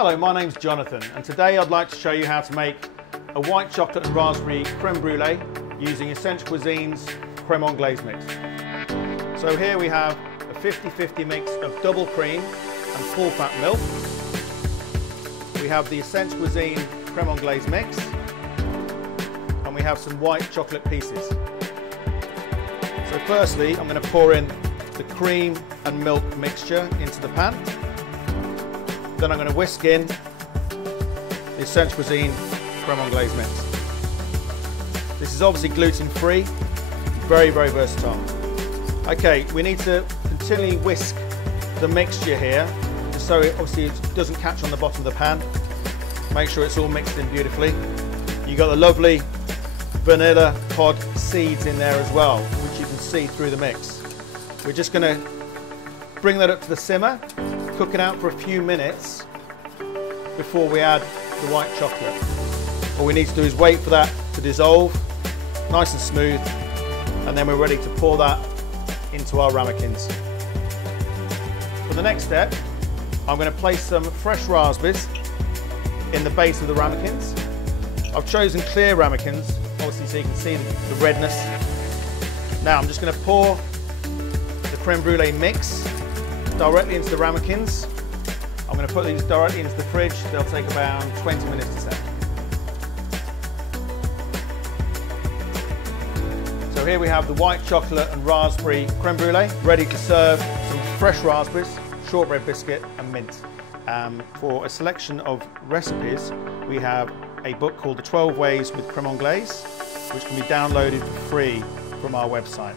Hello, my name's Jonathan, and today I'd like to show you how to make a white chocolate and raspberry crème brulee using Essential Cuisine's crème anglaise mix. So here we have a 50-50 mix of double cream and full fat milk. We have the Essential Cuisine crème anglaise mix, and we have some white chocolate pieces. So firstly, I'm going to pour in the cream and milk mixture into the pan. Then I'm going to whisk in the Essential Cuisine crème anglaise mix. This is obviously gluten-free, very, very versatile. Okay, we need to continually whisk the mixture here, just so it obviously doesn't catch on the bottom of the pan. Make sure it's all mixed in beautifully. You've got the lovely vanilla pod seeds in there as well, which you can see through the mix. We're just going to bring that up to the simmer, cook it out for a few minutes before we add the white chocolate. All we need to do is wait for that to dissolve, nice and smooth, and then we're ready to pour that into our ramekins. For the next step, I'm going to place some fresh raspberries in the base of the ramekins. I've chosen clear ramekins, obviously, so you can see the redness. Now I'm just going to pour the crème brulee mix directly into the ramekins. I'm going to put these directly into the fridge. They'll take about 20 minutes to set. So here we have the white chocolate and raspberry crème brulee, ready to serve some fresh raspberries, shortbread biscuit and mint. For a selection of recipes, we have a book called The 12 Ways with Crème Anglaise, which can be downloaded for free from our website.